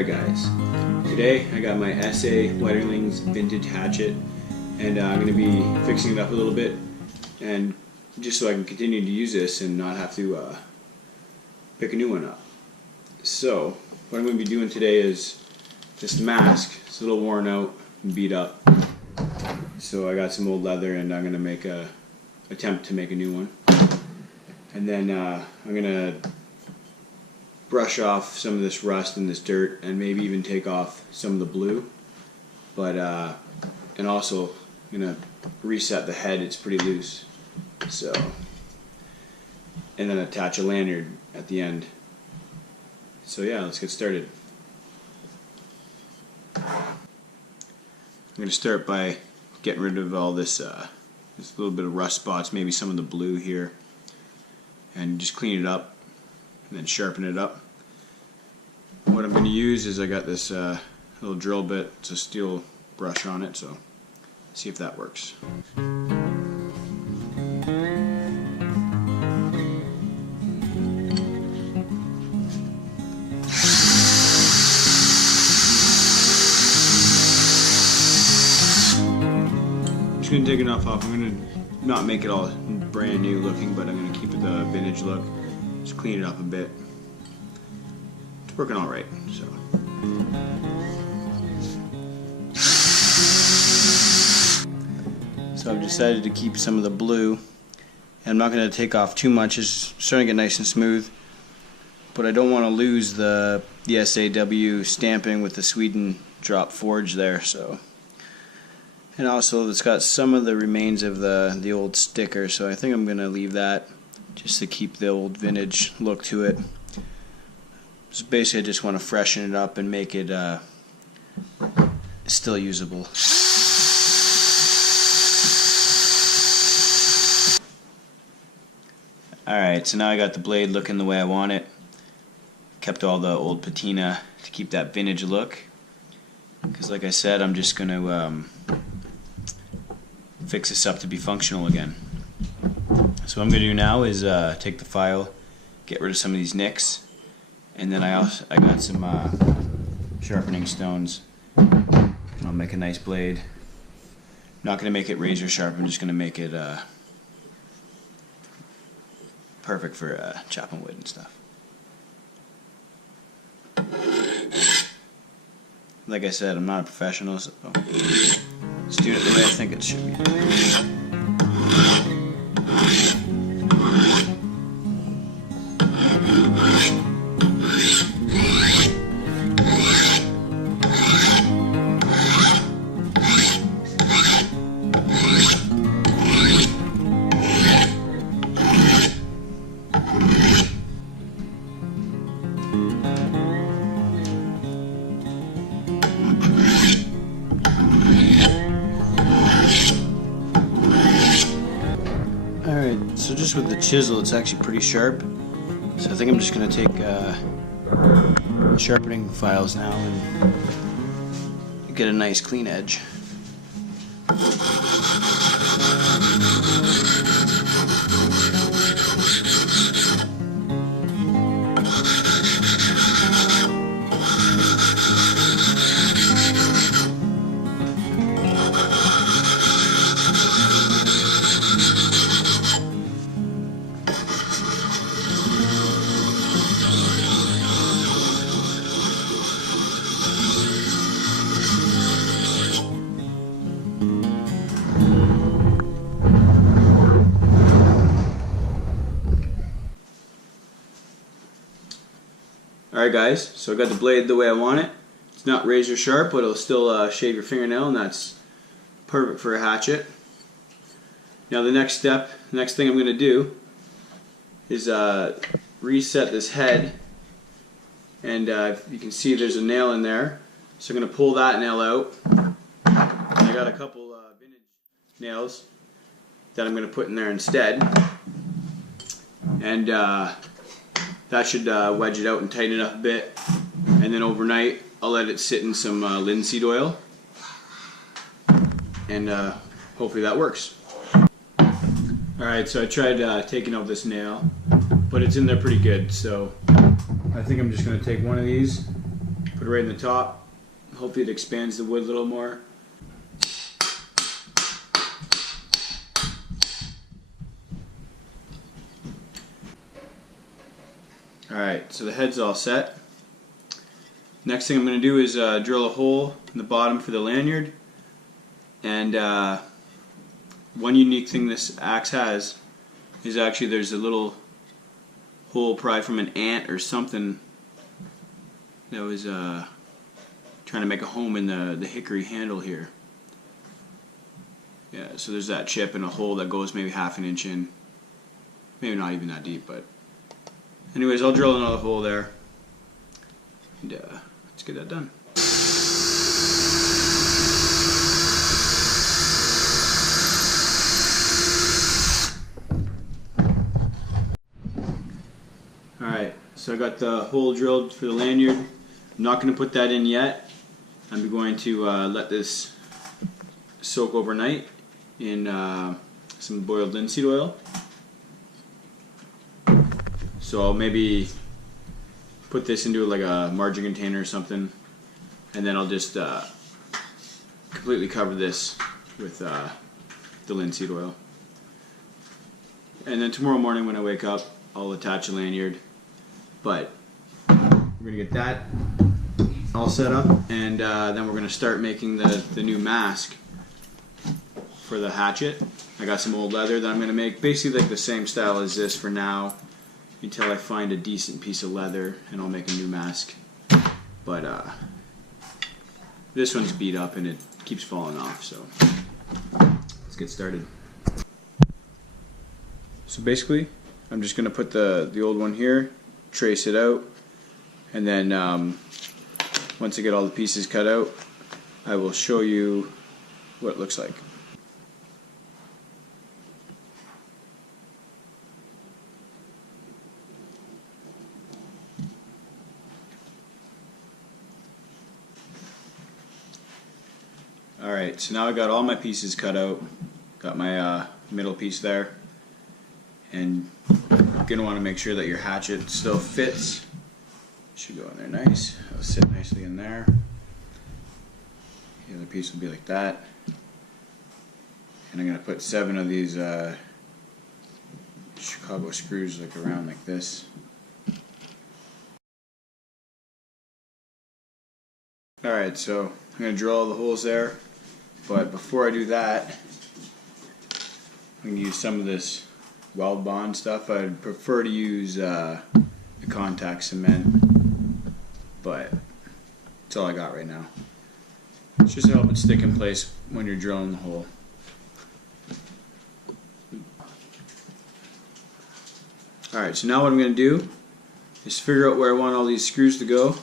Alright guys, today I got my S.A Wetterlings vintage hatchet, and I'm going to be fixing it up a little bit, and just so I can continue to use this and not have to pick a new one up. So what I'm going to be doing today is this mask. It's a little worn out and beat up, so I got some old leather and I'm going to make a attempt to make a new one, and then I'm going to brush off some of this rust and this dirt, and maybe even take off some of the blue, but and also gonna reset the head. It's pretty loose, so, and then attach a lanyard at the end. So yeah, let's get started. I'm gonna start by getting rid of all this this little bit of rust spots, maybe some of the blue here, and just clean it up and then sharpen it up. What I'm going to use is I got this little drill bit. It's a steel brush on it, so see if that works. I'm just going to take enough off. I'm going to not make it all brand new looking, but I'm going to keep it the vintage look. Just clean it up a bit. It's working all right. So I've decided to keep some of the blue, and I'm not going to take off too much. It's starting to get nice and smooth, but I don't want to lose the SAW stamping with the Sweden drop forge there. So, and also it's got some of the remains of the old sticker, so I think I'm going to leave that just to keep the old vintage look to it. So basically I just want to freshen it up and make it still usable. Alright, so now I got the blade looking the way I want it. Kept all the old patina to keep that vintage look, because like I said, I'm just going to fix this up to be functional again. So what I'm going to do now is take the file, get rid of some of these nicks, and then I got some sharpening stones, and I'll make a nice blade. I'm not going to make it razor sharp, I'm just going to make it perfect for chopping wood and stuff. Like I said, I'm not a professional, so just doing it the way I think it should be. Alright, so just with the chisel, it's actually pretty sharp. So I think I'm just going to take sharpening files now and get a nice clean edge. Alright guys, so I got the blade the way I want it. It's not razor sharp, but it'll still shave your fingernail, and that's perfect for a hatchet. Now the next thing I'm going to do is reset this head, and you can see there's a nail in there, so I'm going to pull that nail out. And I got a couple vintage nails that I'm going to put in there instead, and that should wedge it out and tighten it up a bit, and then overnight I'll let it sit in some linseed oil, and hopefully that works. Alright, so I tried taking out this nail, but it's in there pretty good, so I think I'm just going to take one of these, Put it right in the top. Hopefully it expands the wood a little more. Alright, so the head's all set. Next thing I'm going to do is drill a hole in the bottom for the lanyard. And one unique thing this axe has is actually there's a little hole probably from an ant or something that was trying to make a home in the hickory handle here. Yeah, so there's that chip and a hole that goes maybe half an inch in. Maybe not even that deep, but anyways, I'll drill another hole there. And let's get that done. Alright, so I got the hole drilled for the lanyard. I'm not going to put that in yet. I'm going to let this soak overnight in some boiled linseed oil. So I'll maybe put this into like a margin container or something, and then I'll just completely cover this with the linseed oil. And then tomorrow morning when I wake up, I'll attach a lanyard. But we're gonna get that all set up, and then we're gonna start making the new mask for the hatchet. I got some old leather that I'm gonna make, basically like the same style as this for now, until I find a decent piece of leather, and I'll make a new mask. But this one's beat up and it keeps falling off, so let's get started. So basically, I'm just gonna put the old one here, trace it out, and then once I get all the pieces cut out, I will show you what it looks like. Alright, so now I got all my pieces cut out, got my middle piece there, and you're going to want to make sure that your hatchet still fits. Should go in there nice. It'll sit nicely in there. The other piece will be like that. And I'm going to put 7 of these Chicago screws like around like this. Alright, so I'm going to drill all the holes there. But before I do that, I'm going to use some of this weld bond stuff. I'd prefer to use the contact cement, but that's all I got right now. It's just to help it stick in place when you're drilling the hole. Alright, so now what I'm going to do is figure out where I want all these screws to go,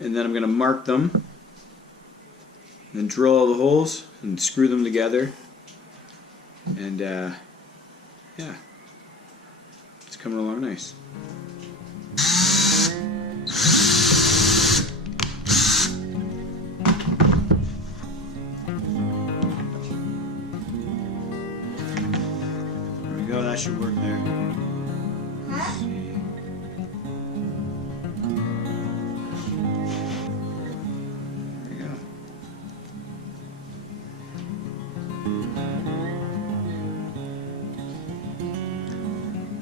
and then I'm going to mark them, and then drill all the holes and screw them together, and yeah, it's coming along nice. There we go, that should work there. Let's see.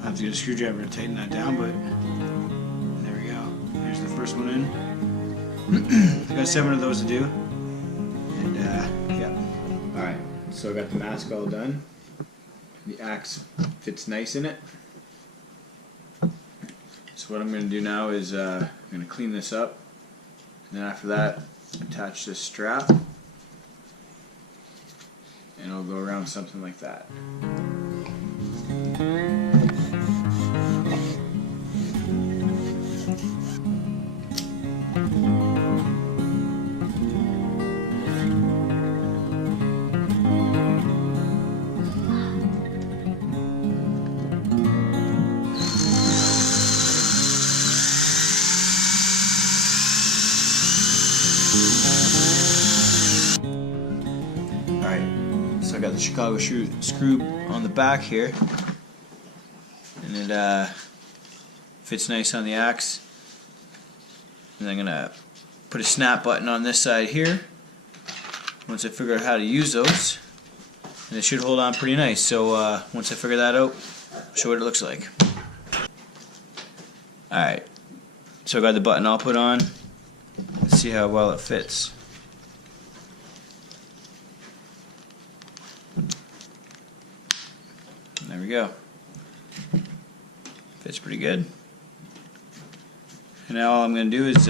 I have to get a screwdriver to tighten that down, but there we go. Here's the first one in. I got 7 of those to do, and yeah. Alright, so I got the mask all done. The axe fits nice in it. So what I'm going to do now is I'm going to clean this up, and then after that attach this strap, and it'll go around something like that. Alright, so I got the Chicago screw on the back here, and it fits nice on the axe. And I'm gonna put a snap button on this side here once I figure out how to use those, and it should hold on pretty nice. So once I figure that out, I'll show what it looks like. Alright, so I got the button all put on. Let's see how well it fits. There we go. Fits pretty good. And now all I'm going to do is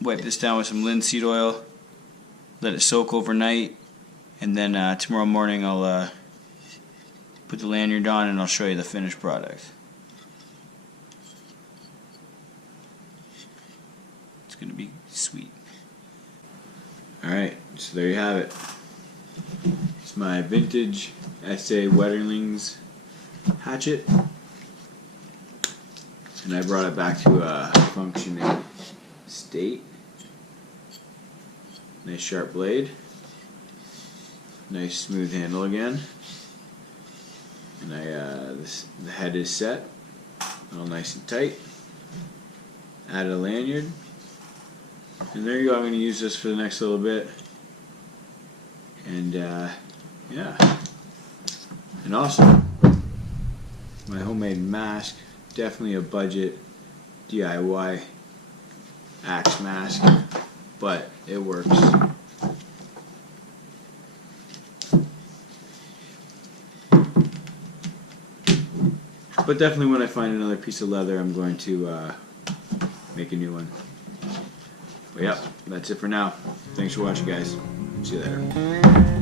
wipe this down with some linseed oil, let it soak overnight, and then tomorrow morning I'll put the lanyard on and I'll show you the finished product. It's going to be sweet. Alright, so there you have it. It's my vintage S.A Wetterlings Hatchet, and I brought it back to a functioning state. Nice sharp blade, nice smooth handle again, and the head is set, all nice and tight. Added a lanyard, and there you go. I'm going to use this for the next little bit, and yeah. And also, my homemade mask, definitely a budget D.I.Y. axe mask, but it works. But definitely when I find another piece of leather, I'm going to make a new one. But yep, that's it for now. Thanks for watching, guys. See you later.